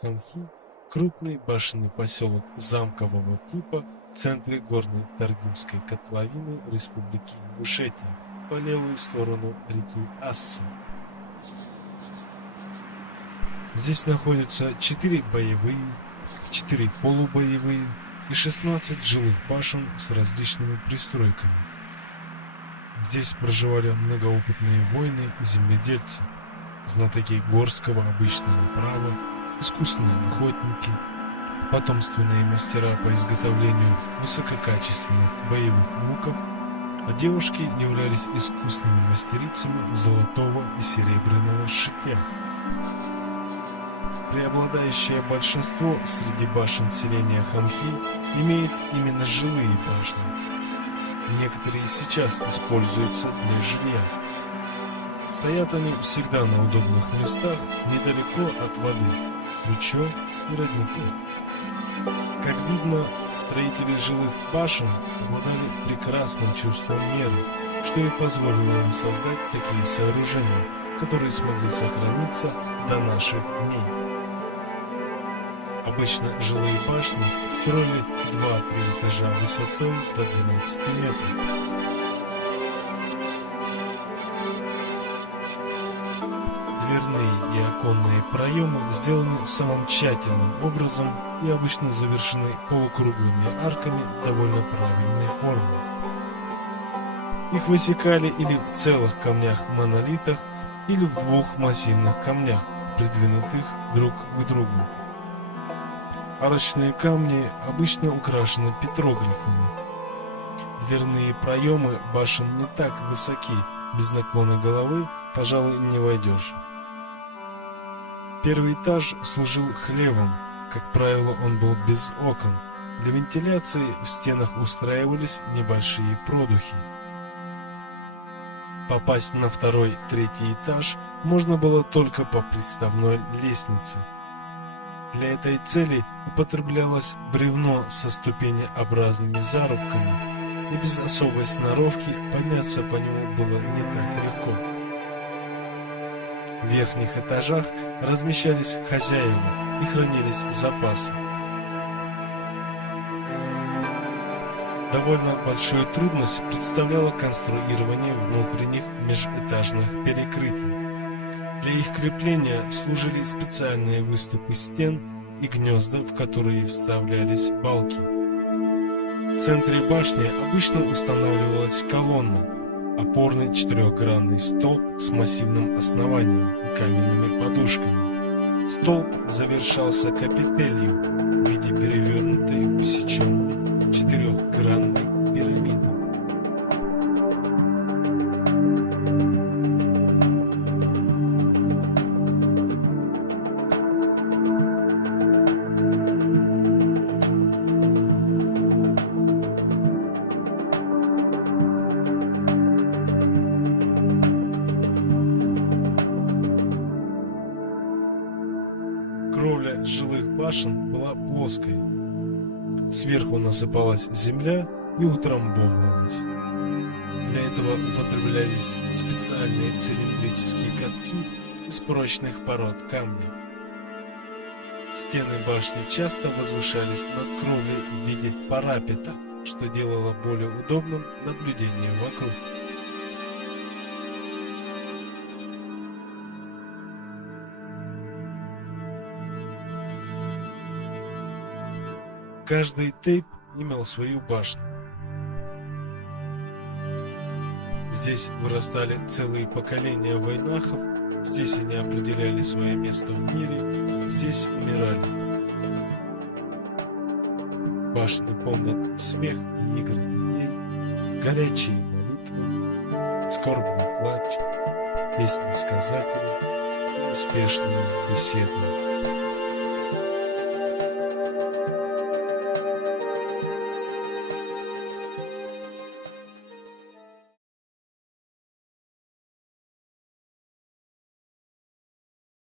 Хамхи – крупный башенный поселок замкового типа в центре горной Таргинской котловины Республики Ингушетия по левую сторону реки Асса. Здесь находятся 4 боевые, 4 полубоевые и 16 жилых башен с различными пристройками. Здесь проживали многоопытные воины и земледельцы, знатоки горского обычного права, искусные охотники, потомственные мастера по изготовлению высококачественных боевых луков, а девушки являлись искусными мастерицами золотого и серебряного шитья. Преобладающее большинство среди башен селения Хамхи имеет именно жилые башни. Некоторые сейчас используются для жилья. Стоят они всегда на удобных местах, недалеко от воды, ручьев и родников. Как видно, строители жилых башен обладали прекрасным чувством меры, что и позволило им создать такие сооружения, которые смогли сохраниться до наших дней. Обычно жилые башни строили 2-3 этажа высотой до 12 метров. Дверные и оконные проемы сделаны самым тщательным образом и обычно завершены полукруглыми арками довольно правильной формы. Их высекали или в целых камнях-монолитах, или в двух массивных камнях, придвинутых друг к другу. Арочные камни обычно украшены петроглифами. Дверные проемы башен не так высоки, без наклона головы, пожалуй, не войдешь. Первый этаж служил хлевом, как правило, он был без окон. Для вентиляции в стенах устраивались небольшие продухи. Попасть на второй-третий этаж можно было только по приставной лестнице. Для этой цели употреблялось бревно со ступенеобразными зарубками, и без особой сноровки подняться по нему было не так легко. В верхних этажах размещались хозяева и хранились запасы. Довольно большую трудность представляло конструирование внутренних межэтажных перекрытий. Для их крепления служили специальные выступы стен и гнезда, в которые вставлялись балки. В центре башни обычно устанавливалась колонна, опорный четырехгранный столб с массивным основанием и каменными подушками. Столб завершался капителью в виде перевернутой, усеченной четырехгранной пирамиды. Кровля жилых башен была плоской. Сверху насыпалась земля и утрамбовывалась. Для этого употреблялись специальные цилиндрические катки из прочных пород камня. Стены башни часто возвышались над кровлей в виде парапета, что делало более удобным наблюдение вокруг. Каждый тейп имел свою башню. Здесь вырастали целые поколения войнахов, здесь они определяли свое место в мире, здесь умирали. Башни помнят смех и игры детей, горячие молитвы, скорбный плач, песни сказателей и успешные беседы.